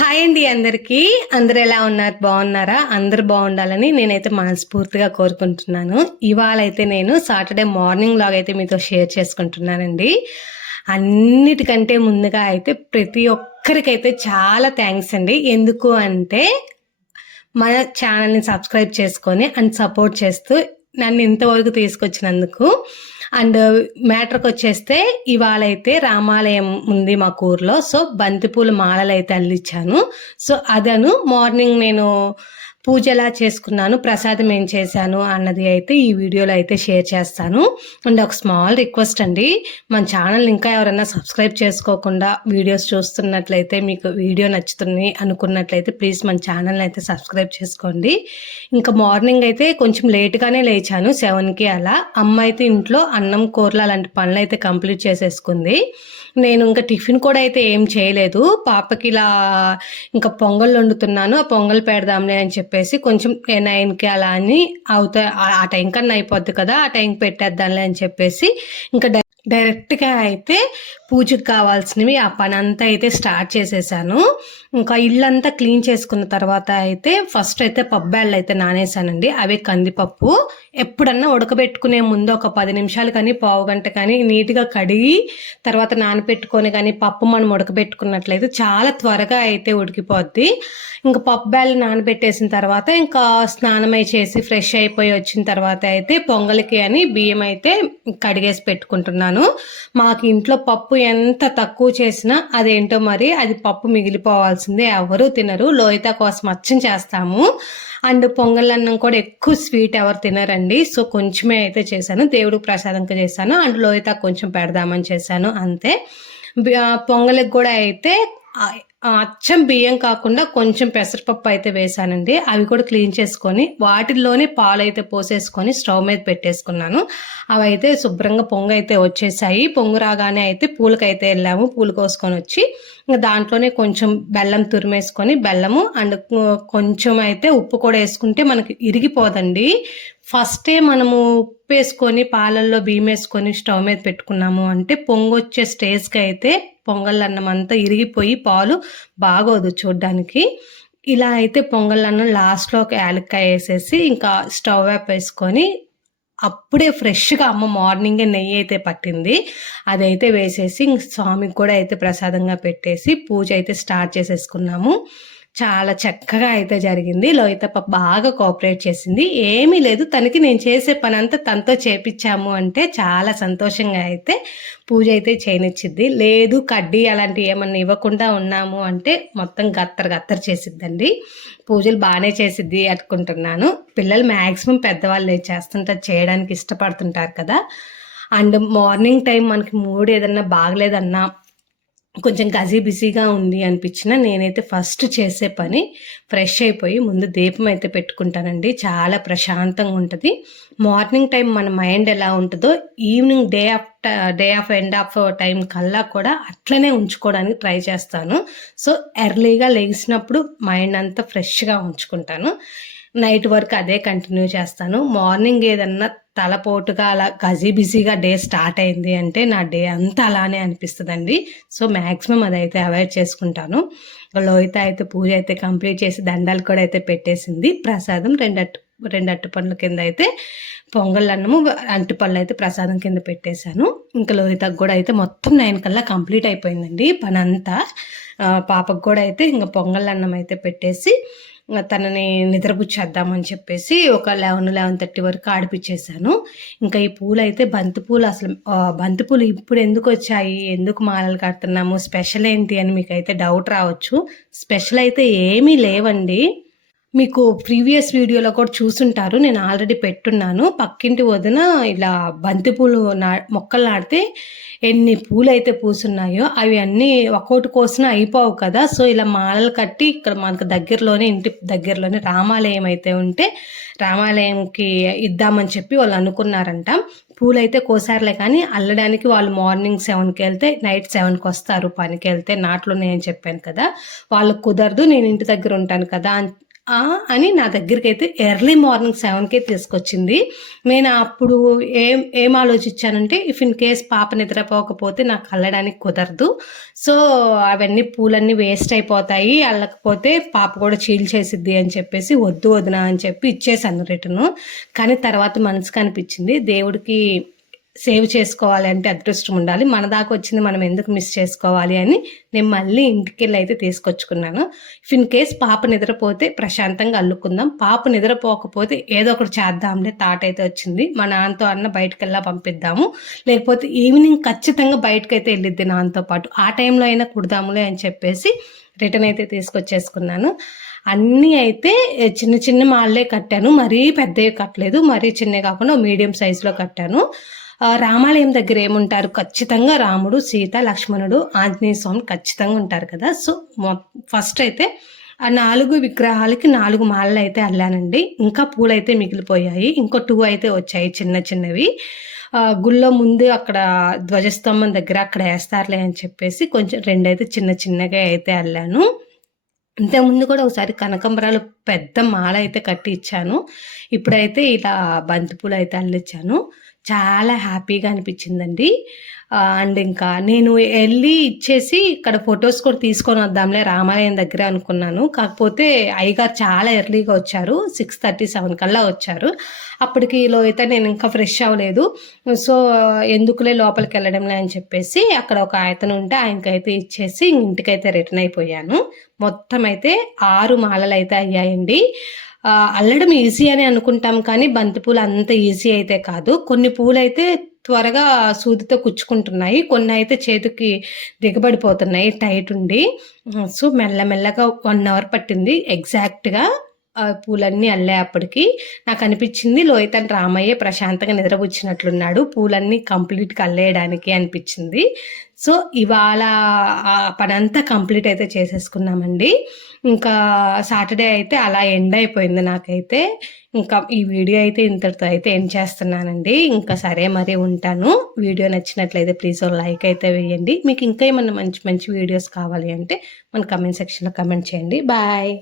Hi అండి అందరికీ. అందరూ ఎలా ఉన్నారు? బాగున్నారా? అందరూ బాగుండాలని నేనైతే మనస్ఫూర్తిగా కోరుకుంటున్నాను. ఇవాళ అయితే నేను సాటర్డే మార్నింగ్ లాగా అయితే మీతో షేర్ చేసుకుంటున్నానండి. అన్నిటికంటే ముందుగా అయితే ప్రతి ఒక్కరికైతే చాలా థ్యాంక్స్ అండి. ఎందుకు అంటే మన ఛానల్ని సబ్స్క్రైబ్ చేసుకొని అండ్ సపోర్ట్ చేస్తూ నన్ను ఇంతవరకు తీసుకొచ్చినందుకు. అండ్ మ్యాటర్కి వచ్చేస్తే ఇవాళ అయితే రామాలయం ఉంది మా ఊర్లో. సో బంతిపూల మాలలు అయితే అల్లిచ్చాను. సో అదను మార్నింగ్ నేను పూజ ఎలా చేసుకున్నాను, ప్రసాదం ఏం చేశాను అన్నది అయితే ఈ వీడియోలో అయితే షేర్ చేస్తాను. అండ్ ఒక స్మాల్ రిక్వెస్ట్ అండి, మన ఛానల్ ఇంకా ఎవరైనా సబ్స్క్రైబ్ చేసుకోకుండా వీడియోస్ చూస్తున్నట్లయితే, మీకు వీడియో నచ్చుతుంది అనుకున్నట్లయితే ప్లీజ్ మన ఛానల్ని అయితే సబ్స్క్రైబ్ చేసుకోండి. ఇంకా మార్నింగ్ అయితే కొంచెం లేట్గానే లేచాను, 7కి అలా. అమ్మ అయితే ఇంట్లో అన్నం కూరలు అలాంటి పనులు అయితే కంప్లీట్ చేసేసుకుంది. నేను ఇంకా టిఫిన్ కూడా అయితే ఏం చేయలేదు. పాపకి ఇలా ఇంకా పొంగల్ వండుతున్నాను, ఆ పొంగల్ పెడదాంలే అని చెప్పేసి కొంచెం 9కి అలా అని అవుతా, ఆ టైం కన్నా అయిపోద్ది కదా, ఆ టైంకి పెట్టేద్దాంలే అని చెప్పేసి ఇంకా డైరెక్ట్గా అయితే పూజకు కావాల్సినవి ఆ పని అంతా అయితే స్టార్ట్ చేసేసాను. ఇంకా ఇల్లంతా క్లీన్ చేసుకున్న తర్వాత అయితే ఫస్ట్ అయితే పప్పుబేళ్ళు అయితే నానేసానండి. అవే కందిపప్పు. ఎప్పుడన్నా ఉడకబెట్టుకునే ముందు ఒక 10 నిమిషాలు కానీ పావు గంట కానీ నీట్గా కడిగి తర్వాత నానబెట్టుకొని కానీ పప్పు మనం ఉడకబెట్టుకున్నట్లయితే చాలా త్వరగా అయితే ఉడికిపోద్ది. ఇంకా పప్పుబేళ్ళు నానబెట్టేసిన తర్వాత ఇంకా స్నానమై చేసి ఫ్రెష్ అయిపోయి వచ్చిన తర్వాత అయితే పొంగలికి అని బియ్యం అయితే కడిగేసి పెట్టుకుంటున్నాను. మాకు ఇంట్లో పప్పు ఎంత తక్కువ చేసినా అదేంటో మరి అది పప్పు మిగిలిపోవాల్సిందే, ఎవరు తినరు. లోహిత కోసం అచ్చం చేస్తాము. అండ్ పొంగల్ అన్నం కూడా ఎక్కువ స్వీట్ ఎవరు తినరండి. సో కొంచెమే అయితే చేశాను, దేవుడికి ప్రసాదంగా చేశాను. అండ్ లోహిత కొంచెం పెడదామని చేశాను అంతే. పొంగలికి కూడా అయితే అచ్చం బియ్యం కాకుండా కొంచెం పెసరపప్పు అయితే వేసానండి. అవి కూడా క్లీన్ చేసుకొని వాటిల్లోనే పాలు అయితే పోసేసుకొని స్టవ్ మీద పెట్టేసుకున్నాను. అవి అయితే శుభ్రంగా పొంగు అయితే వచ్చేసాయి. పొంగు రాగానే అయితే పూలకైతే వెళ్ళాము. పూలు కోసుకొని వచ్చి ఇంకా దాంట్లోనే కొంచెం బెల్లం తురిమేసుకొని, బెల్లము అండ్ కొంచెం అయితే ఉప్పు కూడా వేసుకుంటే మనకి ఇరిగిపోదండి. ఫస్టే మనము ఉప్పు వేసుకొని పాలల్లో బియ్యం వేసుకొని స్టవ్ మీద పెట్టుకున్నాము అంటే పొంగొచ్చే స్టేజ్కి అయితే పొంగల్ అన్నం అంతా ఇరిగిపోయి పాలు బాగోదు చూడ్డానికి. ఇలా అయితే పొంగల్ అన్నం లాస్ట్లో ఒక యాలక్కాయ వేసేసి ఇంకా స్టవ్ వేసుకొని అప్పుడే ఫ్రెష్గా అమ్మ మార్నింగే నెయ్యి అయితే పట్టింది, అదైతే వేసేసి ఇంక స్వామికి కూడా అయితే ప్రసాదంగా పెట్టేసి పూజ అయితే స్టార్ట్ చేసేసుకున్నాము. చాలా చక్కగా అయితే జరిగింది. లోహిత పాప బాగా కోఆపరేట్ చేసింది. ఏమీ లేదు, తనకి నేను చేసే పని అంతా తనతో చేపించాము అంటే చాలా సంతోషంగా అయితే పూజ అయితే చేయనిచ్చిద్ది. లేదు కడ్డీ అలాంటివి ఏమన్నా ఇవ్వకుండా ఉన్నాము అంటే మొత్తం గత్తర్ చేసిద్దండి. పూజలు బాగానే చేసిద్ది అనుకుంటున్నాను. పిల్లలు మ్యాక్సిమం పెద్దవాళ్ళు చేస్తుంటారు, చేయడానికి ఇష్టపడుతుంటారు కదా. అండ్ మార్నింగ్ టైం మనకి మూడు ఏదన్నా బాగలేదన్నా కొంచెం బిజీగా ఉంది అనిపించిన నేనైతే ఫస్ట్ చేసే పని ఫ్రెష్ అయిపోయి ముందు దీపం అయితే పెట్టుకుంటానండి. చాలా ప్రశాంతంగా ఉంటుంది. మార్నింగ్ టైం మన మైండ్ ఎలా ఉంటుందో evening day of end of time కల్లా కూడా అట్లనే ఉంచుకోవడానికి ట్రై చేస్తాను. సో ఎర్లీగా లేచినప్పుడు మైండ్ అంతా ఫ్రెష్గా ఉంచుకుంటాను. నైట్ వరకు అదే కంటిన్యూ చేస్తాను. మార్నింగ్ ఏదన్నా తలపోటుగా అలా బిజీగా డే స్టార్ట్ అయింది అంటే నా డే అంతా అలానే అనిపిస్తుందండి. సో మ్యాక్సిమం అదైతే అవాయిడ్ చేసుకుంటాను. లోహిత అయితే పూజ అయితే కంప్లీట్ చేసి దండాలు కూడా అయితే పెట్టేసింది. ప్రసాదం రెండు అట్టుపండ్ల కింద అయితే పొంగల్ అన్నము, అంటుపళ్ళు అయితే ప్రసాదం కింద పెట్టేశాను. ఇంకా లోహితకు కూడా అయితే మొత్తం 9 కల్లా కంప్లీట్ అయిపోయిందండి పని అంతా. పాపకు కూడా అయితే ఇంకా పొంగల్ అన్నం అయితే పెట్టేసి తనని నిద్రపుచ్చేద్దామని చెప్పేసి ఒక 11:30 వరకు ఆడిపించేశాను. ఇంకా ఈ పూలు అయితే బంతిపూలు, అసలు బంతిపూలు ఇప్పుడు ఎందుకు వచ్చాయి, ఎందుకు మాలలు కడుతున్నాము, స్పెషల్ ఏంటి అని మీకు అయితే డౌట్ రావచ్చు. స్పెషల్ అయితే ఏమీ లేవండి. మీకు ప్రీవియస్ వీడియోలో కూడా చూసుంటారు, నేను ఆల్రెడీ పెట్టున్నాను. పక్కింటి వదిన ఇలా బంతిపూలు మొక్కలు నాటితే ఎన్ని పూలు అయితే పూసున్నాయో అవి అన్నీ ఒక్కోటి కోసిన అయిపోవు కదా. సో ఇలా మాలలు కట్టి ఇక్కడ మనకు దగ్గరలోనే, ఇంటి దగ్గరలోనే రామాలయం అయితే ఉంటే రామాలయంకి ఇద్దామని చెప్పి వాళ్ళు అనుకున్నారంట. పూలైతే కోసారులే కానీ అల్లడానికి వాళ్ళు మార్నింగ్ 7కి వెళ్తే నైట్ 7కి వస్తారు పనికి వెళ్తే. నాట్లో నేను చెప్పాను కదా, వాళ్ళకు కుదరదు, నేను ఇంటి దగ్గర ఉంటాను కదా అని నా దగ్గరికైతే ఎర్లీ మార్నింగ్ 7కే తీసుకొచ్చింది. నేను అప్పుడు ఏం ఆలోచించానంటే, ఇఫ్ ఇన్ కేస్ పాప నిద్రపోకపోతే నాకు అల్లడానికి కుదరదు. సో, అవన్నీ పూలన్నీ వేస్ట్ అయిపోతాయి. అల్లకపోతే పాప కూడా చీల్చేసిద్ది అని చెప్పేసి, వద్దు వదినా అని చెప్పి ఇచ్చేసాను రిటర్ను. కానీ తర్వాత మనసుకు అనిపించింది, దేవుడికి సేవ్ చేసుకోవాలి అంటే అదృష్టం ఉండాలి. మన దాకా వచ్చింది మనం ఎందుకు మిస్ చేసుకోవాలి అని నేను మళ్ళీ ఇంటికెళ్ళి అయితే తీసుకొచ్చుకున్నాను. ఇఫ్ ఇన్ కేస్ పాప నిద్రపోతే ప్రశాంతంగా అల్లుకుందాం, పాప నిద్రపోకపోతే ఏదో ఒకటి చేద్దాంలే థాట్ అయితే వచ్చింది. మా నాన్నతో బయటకెళ్ళా పంపిద్దాము, లేకపోతే ఈవినింగ్ ఖచ్చితంగా బయటకైతే వెళ్ళిద్ది నాన్నతో పాటు, ఆ టైంలో అయినా కుడదాములే అని చెప్పేసి రిటర్న్ అయితే తీసుకొచ్చేసుకున్నాను. అన్నీ అయితే చిన్న చిన్న మాలలే కట్టాను, మరీ పెద్దవి కట్టలేదు, మరీ చిన్నవి కాకుండా మీడియం సైజులో కట్టాను. రామాలయం దగ్గర ఏముంటారు, ఖచ్చితంగా రాముడు, సీత, లక్ష్మణుడు, ఆంజనేయ స్వామి ఖచ్చితంగా ఉంటారు కదా. సో ఫస్ట్ అయితే ఆ 4 విగ్రహాలకి 4 మాలలు అయితే అల్లానండి. ఇంకా పూలైతే మిగిలిపోయాయి, ఇంకో 2 అయితే వచ్చాయి చిన్న చిన్నవి. గుళ్ళో ముందు అక్కడ ధ్వజస్తంభం దగ్గర అక్కడ వేస్తారులే అని చెప్పేసి కొంచెం 2 అయితే చిన్న చిన్నగా అయితే అల్లాను. ఇంతకుముందు కూడా ఒకసారి కనకంబరాలు పెద్ద మాల అయితే కట్టి ఇచ్చాను. ఇప్పుడైతే ఇలా బంతిపూలు అయితే అల్లిచ్చాను. చాలా హ్యాపీగా అనిపించిందండి. అండ్ ఇంకా నేను వెళ్ళి ఇచ్చేసి ఇక్కడ ఫొటోస్ కూడా తీసుకొని వద్దాంలే రామాలయం దగ్గర అనుకున్నాను. కాకపోతే అయ్యగారు చాలా ఎర్లీగా వచ్చారు, 6:37 కల్లా వచ్చారు. అప్పటికి అయితే నేను ఇంకా ఫ్రెష్ అవ్వలేదు. సో ఎందుకులే లోపలికి వెళ్ళడంలే అని చెప్పేసి అక్కడ ఒక ఆయతను ఉంటే ఆయనకైతే ఇచ్చేసి ఇంటికైతే రిటర్న్ అయిపోయాను. మొత్తం అయితే 6 మాలలు అయితే అయ్యాయండి. అల్లడం ఈజీ అని అనుకుంటాం, కానీ బంతిపూలు అంత ఈజీ అయితే కాదు. కొన్ని పూలైతే త్వరగా సూదితో కుచ్చుకుంటున్నాయి, కొన్ని అయితే చేతికి దిగబడిపోతున్నాయి టైట్ ఉండి. సో మెల్లమెల్లగా 1 అవర్ పట్టింది ఎగ్జాక్ట్గా పూలన్నీ అల్లేప్పటికి. నాకు అనిపించింది లోహితన్ రామయ్య ప్రశాంతంగా నిద్రపుచ్చినట్లున్నాడు, పూలన్నీ కంప్లీట్గా అల్లేయడానికి అనిపించింది. సో ఇవాళ పనంతా కంప్లీట్ అయితే చేసేసుకున్నామండి. ఇంకా సాటర్డే అయితే అలా ఎండ్ అయిపోయింది నాకైతే. ఇంకా ఈ వీడియో అయితే ఇంతటితో అయితే ఎండ్ చేస్తున్నానండి. ఇంకా సరే మరి ఉంటాను. వీడియో నచ్చినట్లయితే ప్లీజ్ లైక్ అయితే వేయండి. మీకు ఇంకా ఏమన్నా మంచి మంచి వీడియోస్ కావాలి అంటే మన కమెంట్ సెక్షన్లో కమెంట్ చేయండి. బాయ్.